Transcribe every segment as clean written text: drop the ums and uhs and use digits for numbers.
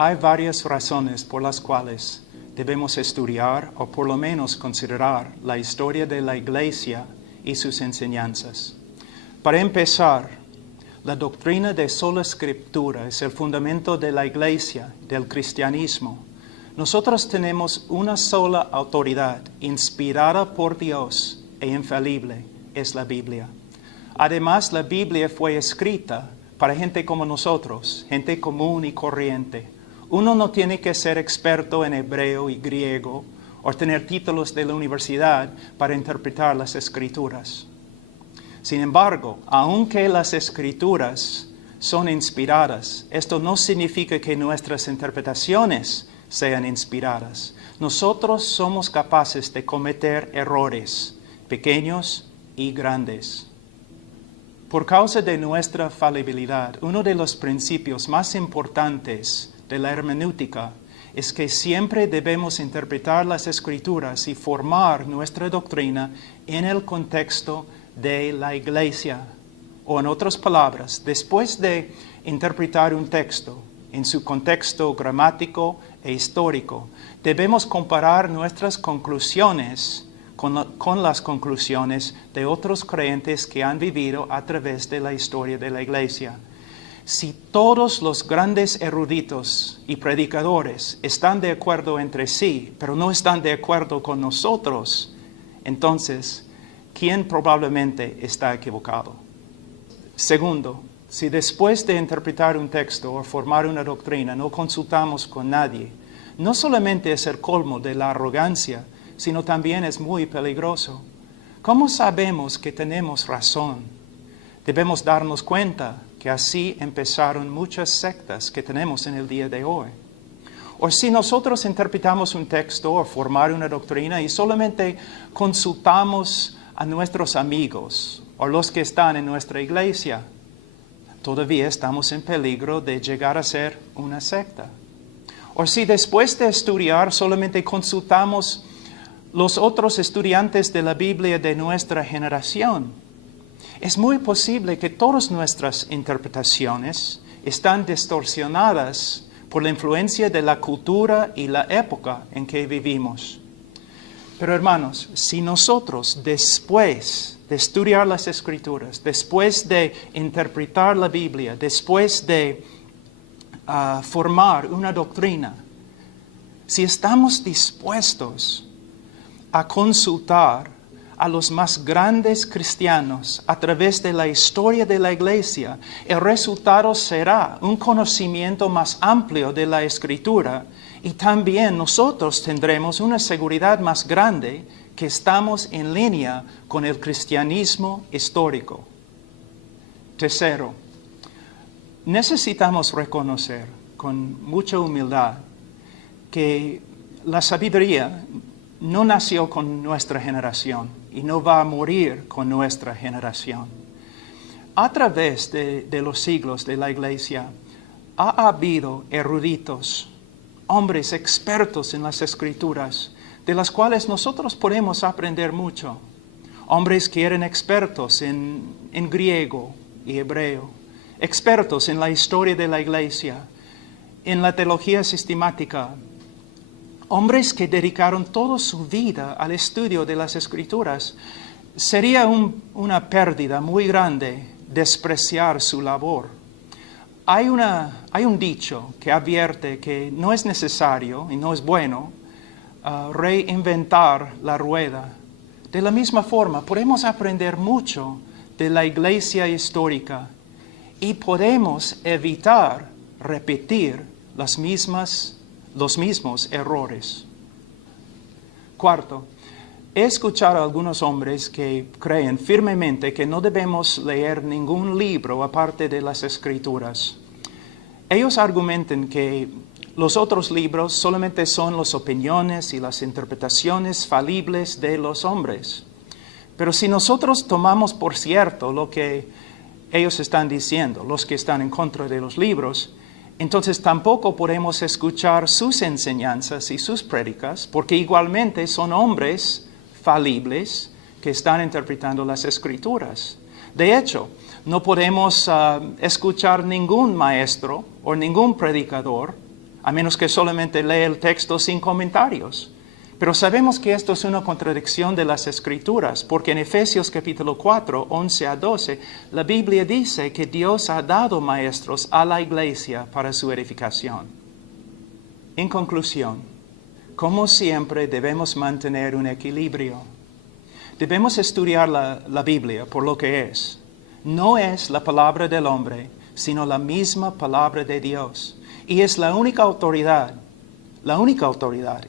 Hay varias razones por las cuales debemos estudiar o por lo menos considerar la historia de la Iglesia y sus enseñanzas. Para empezar, la doctrina de sola Escritura es el fundamento de la Iglesia, del cristianismo. Nosotros tenemos una sola autoridad, inspirada por Dios e infalible, es la Biblia. Además, la Biblia fue escrita para gente como nosotros, gente común y corriente. Uno no tiene que ser experto en hebreo y griego o tener títulos de la universidad para interpretar las Escrituras. Sin embargo, aunque las Escrituras son inspiradas, esto no significa que nuestras interpretaciones sean inspiradas. Nosotros somos capaces de cometer errores, pequeños y grandes. Por causa de nuestra falibilidad, uno de los principios más importantes de la hermenéutica es que siempre debemos interpretar las Escrituras y formar nuestra doctrina en el contexto de la Iglesia. O en otras palabras, después de interpretar un texto en su contexto gramático e histórico, debemos comparar nuestras conclusiones con las conclusiones de otros creyentes que han vivido a través de la historia de la Iglesia. Si todos los grandes eruditos y predicadores están de acuerdo entre sí, pero no están de acuerdo con nosotros, entonces, ¿quién probablemente está equivocado? Segundo, si después de interpretar un texto o formar una doctrina no consultamos con nadie, no solamente es el colmo de la arrogancia, sino también es muy peligroso. ¿Cómo sabemos que tenemos razón? Debemos darnos cuenta que así empezaron muchas sectas que tenemos en el día de hoy. O si nosotros interpretamos un texto o formar una doctrina y solamente consultamos a nuestros amigos o los que están en nuestra iglesia, todavía estamos en peligro de llegar a ser una secta. O si después de estudiar solamente consultamos los otros estudiantes de la Biblia de nuestra generación, es muy posible que todas nuestras interpretaciones están distorsionadas por la influencia de la cultura y la época en que vivimos. Pero hermanos, si nosotros después de estudiar las Escrituras, después de interpretar la Biblia, después de formar una doctrina, si estamos dispuestos a consultar a los más grandes cristianos a través de la historia de la Iglesia, el resultado será un conocimiento más amplio de la Escritura y también nosotros tendremos una seguridad más grande que estamos en línea con el cristianismo histórico. Tercero, necesitamos reconocer con mucha humildad que la sabiduría no nació con nuestra generación y no va a morir con nuestra generación. A través de los siglos de la Iglesia ha habido eruditos, hombres expertos en las Escrituras, de las cuales nosotros podemos aprender mucho. Hombres que eran expertos en griego y hebreo, expertos en la historia de la Iglesia, en la teología sistemática, hombres que dedicaron toda su vida al estudio de las Escrituras. Sería una pérdida muy grande despreciar su labor. Hay un dicho que advierte que no es necesario y no es bueno reinventar la rueda. De la misma forma, podemos aprender mucho de la Iglesia histórica y podemos evitar repetir los mismos errores. Cuarto, he escuchado a algunos hombres que creen firmemente que no debemos leer ningún libro aparte de las Escrituras. Ellos argumentan que los otros libros solamente son las opiniones y las interpretaciones falibles de los hombres. Pero si nosotros tomamos por cierto lo que ellos están diciendo, los que están en contra de los libros, entonces tampoco podemos escuchar sus enseñanzas y sus prédicas, porque igualmente son hombres falibles que están interpretando las Escrituras. De hecho, no podemos escuchar ningún maestro o ningún predicador a menos que solamente lea el texto sin comentarios. Pero sabemos que esto es una contradicción de las Escrituras, porque en Efesios capítulo 4, 11 a 12, la Biblia dice que Dios ha dado maestros a la iglesia para su edificación. En conclusión, como siempre debemos mantener un equilibrio. Debemos estudiar la Biblia por lo que es. No es la palabra del hombre, sino la misma palabra de Dios. Y es la única autoridad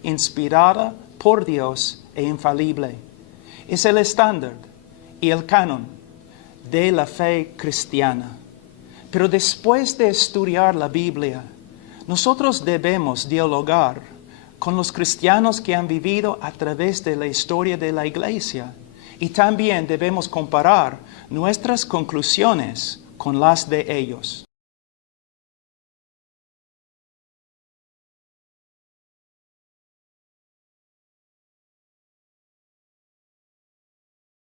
inspirada por Dios e infalible. Es el estándar y el canon de la fe cristiana. Pero después de estudiar la Biblia, nosotros debemos dialogar con los cristianos que han vivido a través de la historia de la Iglesia. Y también debemos comparar nuestras conclusiones con las de ellos.